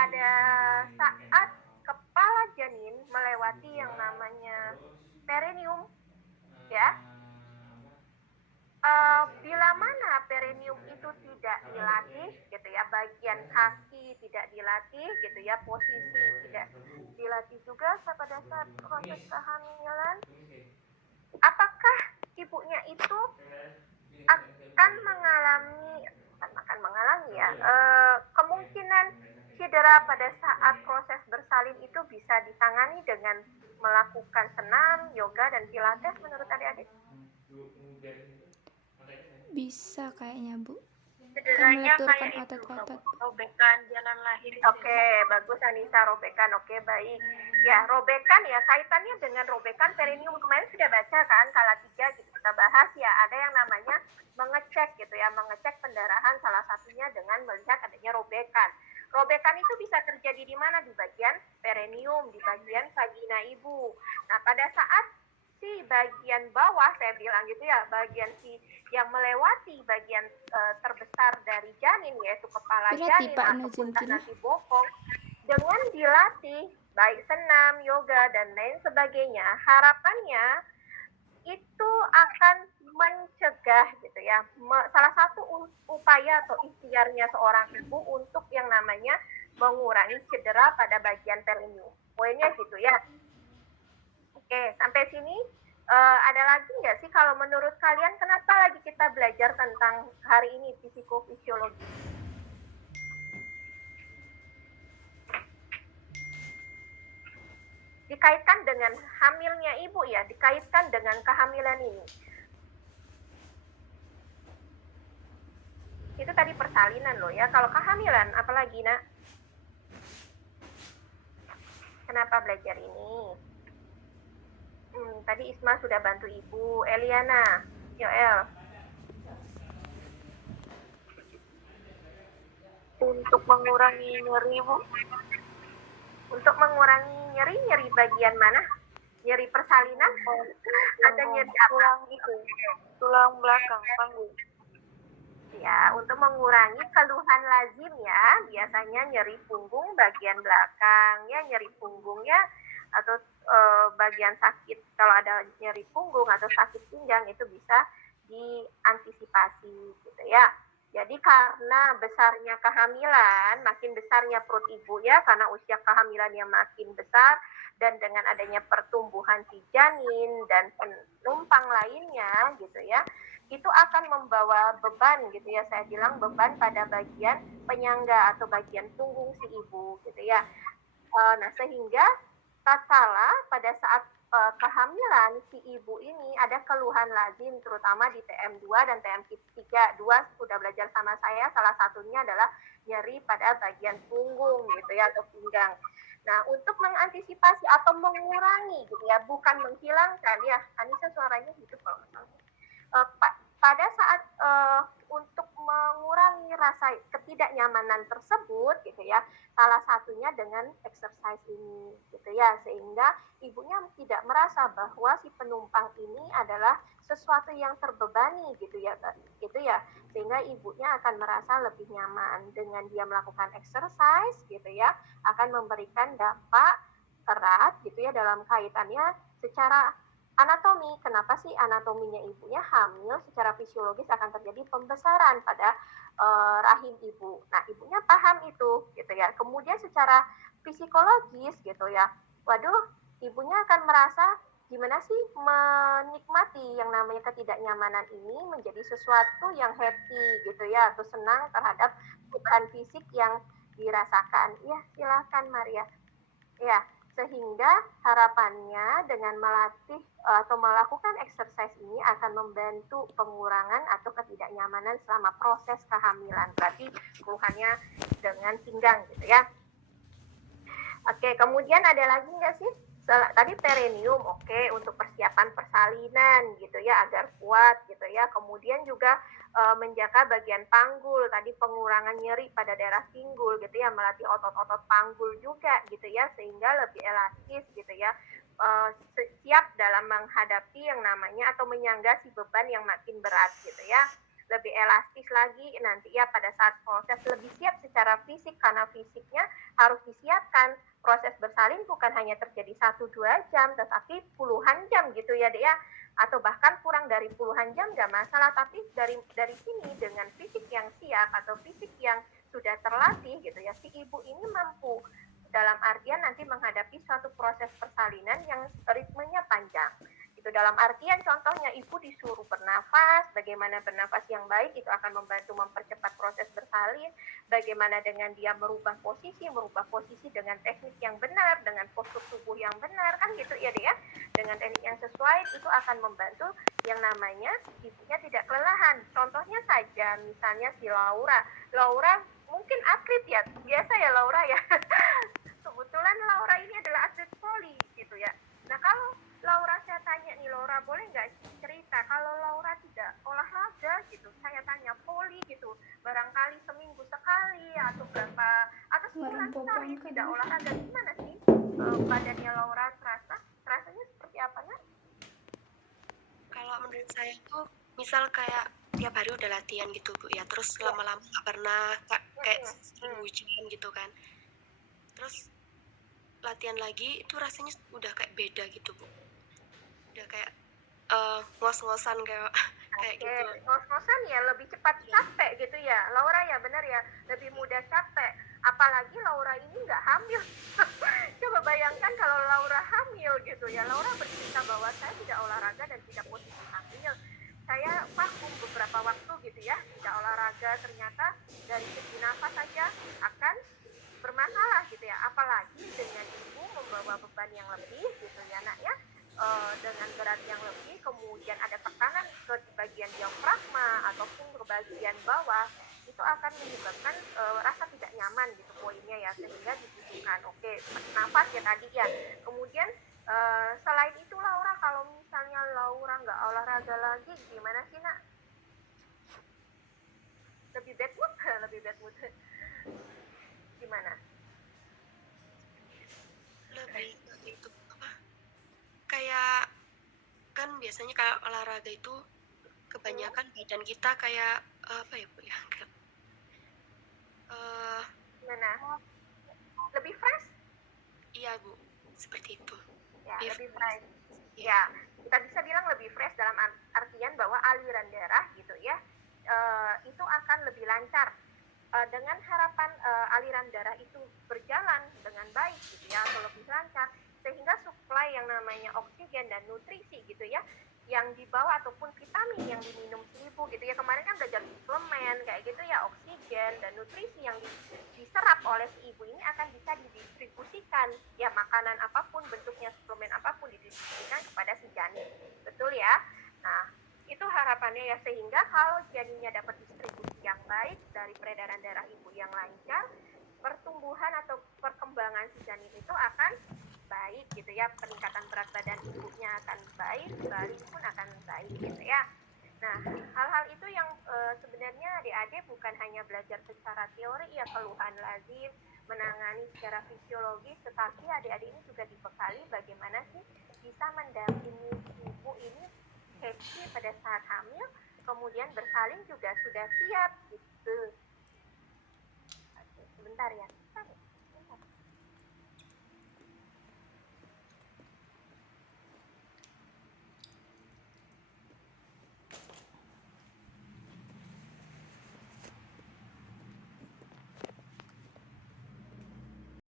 pada saat kepala janin melewati yang namanya perineum, ya, bila mana perineum itu tidak dilatih gitu ya, bagian kaki tidak dilatih gitu ya, posisi tidak dilatih juga pada saat proses kehamilan, apakah ibunya itu akan mengalami, bukan akan mengalami ya, kemungkinan cedera pada saat proses bersalin itu bisa ditangani dengan melakukan senam, yoga, dan pilates menurut adik-adik? Bisa kayaknya, Bu. Kan Cederanya meleturkan kayak itu, otot-otot. robekan jalan lahir. Oke, bagus Anissa, robekan. Oke, baik. Ya, robekan ya, kaitannya dengan robekan perineum kemarin sudah baca kan, kala 3 gitu kita bahas ya, ada yang namanya mengecek gitu ya, mengecek pendarahan salah satunya dengan melihat adanya robekan. Robekan itu bisa terjadi di mana? Di bagian perineum, di bagian vagina ibu. Nah, pada saat si bagian bawah, saya bilang gitu ya, bagian si yang melewati bagian terbesar dari janin, yaitu kepala Berarti janin Pak ataupun Nujentini. nanti bokong, dengan dilatih baik senam, yoga, dan lain sebagainya, harapannya itu akan mencegah gitu ya, salah satu upaya atau ikhtiarnya seorang ibu untuk yang namanya mengurangi cedera pada bagian perineum. Poinnya gitu ya. Oke, sampai sini ada lagi nggak sih kalau menurut kalian kenapa lagi kita belajar tentang hari ini psikofisiologi? Dikaitkan dengan hamilnya ibu ya, dikaitkan dengan kehamilan ini. Itu tadi persalinan loh ya. Kalau kehamilan apalagi nak? Kenapa belajar ini? Tadi Isma sudah bantu ibu. Eliana, Yoel. Untuk mengurangi nyeri, Bu. Untuk mengurangi nyeri bagian mana? Nyeri persalinan? Ada nyeri apa? Tulang itu, tulang belakang, panggung. Ya, untuk mengurangi keluhan lazim ya, biasanya nyeri punggung bagian belakang, ya nyeri punggungnya atau bagian sakit, kalau ada nyeri punggung atau sakit pinggang itu bisa diantisipasi gitu ya. Jadi karena besarnya kehamilan, makin besarnya perut ibu ya, karena usia kehamilan yang makin besar, dan dengan adanya pertumbuhan si janin dan penumpang lainnya gitu ya, itu akan membawa beban gitu ya, saya bilang beban pada bagian penyangga atau bagian punggung si ibu gitu ya. Nah, sehingga tatkala pada saat kehamilan si ibu ini ada keluhan lazim terutama di TM2 dan TM3. Dua sudah belajar sama saya, salah satunya adalah nyeri pada bagian punggung gitu ya atau pinggang. Nah, untuk mengantisipasi atau mengurangi gitu ya, bukan menghilangkan ya. Anissa suaranya hidup kalau pada saat untuk mengurangi rasa ketidaknyamanan tersebut gitu ya, salah satunya dengan exercise ini gitu ya, sehingga ibunya tidak merasa bahwa si penumpang ini adalah sesuatu yang terbebani gitu ya, sehingga ibunya akan merasa lebih nyaman dengan dia melakukan exercise gitu ya, akan memberikan dampak erat gitu ya dalam kaitannya secara anatomi. Kenapa sih anatominya ibunya hamil, secara fisiologis akan terjadi pembesaran pada rahim ibu. Nah, ibunya paham itu gitu ya. Kemudian secara psikologis gitu ya, waduh, ibunya akan merasa gimana sih menikmati yang namanya ketidaknyamanan ini menjadi sesuatu yang happy gitu ya, atau senang terhadap beban fisik yang dirasakan. Ya, silakan Maria. Ya, sehingga harapannya dengan melatih atau melakukan exercise ini akan membantu pengurangan atau ketidaknyamanan selama proses kehamilan. Berarti keluhannya dengan pinggang gitu ya. Oke, kemudian ada lagi nggak sih? Tadi perineum, oke, untuk persiapan persalinan gitu ya, agar kuat gitu ya. Kemudian juga menjaga bagian panggul, tadi pengurangan nyeri pada daerah pinggul gitu ya, melatih otot-otot panggul juga gitu ya, sehingga lebih elastis gitu ya, siap dalam menghadapi yang namanya atau menyangga si beban yang makin berat gitu ya. lebih elastis lagi nanti ya pada saat proses, lebih siap secara fisik karena fisiknya harus disiapkan. Proses bersalin bukan hanya terjadi 1-2 jam, tetapi puluhan jam gitu ya Dek ya, atau bahkan kurang dari puluhan jam nggak masalah, tapi dari sini dengan fisik yang siap atau fisik yang sudah terlatih gitu ya, si ibu ini mampu dalam artian nanti menghadapi suatu proses persalinan yang ritmenya panjang. Itu dalam artian contohnya ibu disuruh bernafas, bagaimana bernafas yang baik itu akan membantu mempercepat proses bersalin, bagaimana dengan dia merubah posisi dengan teknik yang benar, dengan postur tubuh yang benar, kan gitu ya dia, dengan teknik yang sesuai itu akan membantu yang namanya ibunya tidak kelelahan. Contohnya saja misalnya si Laura mungkin atlet ya, biasa ya Laura ya. Kebetulan Laura ini adalah atlet voli gitu ya. Nah kalau Laura saya tanya nih, Laura boleh nggak cerita kalau Laura tidak olahraga gitu, saya tanya voli gitu, barangkali seminggu sekali atau sebulan sekali tidak olahraga, gimana sih badannya Laura rasanya seperti apa ya? Kalau menurut saya itu misal kayak tiap hari udah latihan gitu Bu ya, terus lama-lama nggak pernah kayak hujan gitu kan, terus latihan lagi itu rasanya udah kayak beda gitu Bu, udah kayak ngos-ngosan kayak gitu. Ngos-ngosan ya, lebih cepat capek gitu ya Laura ya, benar ya, lebih mudah capek. Apalagi Laura ini nggak hamil. Coba bayangkan kalau Laura hamil gitu ya, Laura bercerita bahwa saya tidak olahraga dan tidak posisi hamil, saya vakum beberapa waktu gitu ya, tidak olahraga, ternyata dari segi nafas saja akan bermasalah gitu ya, apalagi dengan ibu membawa beban yang lebih gitu ya nak ya, dengan berat yang lebih, kemudian ada tekanan ke bagian diafragma ataupun ke bagian bawah, itu akan menyebabkan rasa tidak nyaman gitu poinnya ya, sehingga dibutuhkan nafas ya tadi ya. Kemudian selain itu Laura, kalau misalnya Laura nggak olahraga lagi gimana sih nak? Lebih bad mood gimana? Lebih itu apa? Kayak kan biasanya kalau olahraga itu kebanyakan badan kita kayak apa ya Bu ya? Gimana? Lebih fresh? Iya Bu, seperti itu. Ya, lebih fresh. Ya, kita bisa bilang lebih fresh dalam artian bahwa aliran darah gitu ya, itu akan lebih lancar. Dengan harapan aliran darah itu berjalan dengan baik gitu ya, atau lebih lancar, sehingga suplai yang namanya oksigen dan nutrisi gitu ya, yang dibawa ataupun vitamin yang diminum si ibu gitu ya, kemarin kan belajar suplemen kayak gitu ya, oksigen dan nutrisi yang diserap oleh si ibu ini akan bisa didistribusikan ya, makanan apapun bentuknya, suplemen apapun didistribusikan kepada si janin, betul ya. Nah itu harapannya ya, sehingga kalau janinnya dapat distribusi yang baik dari peredaran darah ibu yang lancar, pertumbuhan atau perkembangan si janin itu akan baik gitu ya, peningkatan berat badan ibunya akan baik, bayi pun akan baik gitu ya. Nah hal-hal itu yang sebenarnya adik-adik bukan hanya belajar secara teori ya, keluhan lazim, menangani secara fisiologis, tetapi adik-adik ini juga dibekali bagaimana sih bisa mendampingi ibu ini happy pada saat hamil, kemudian bersalin juga sudah siap gitu. Oke, sebentar ya.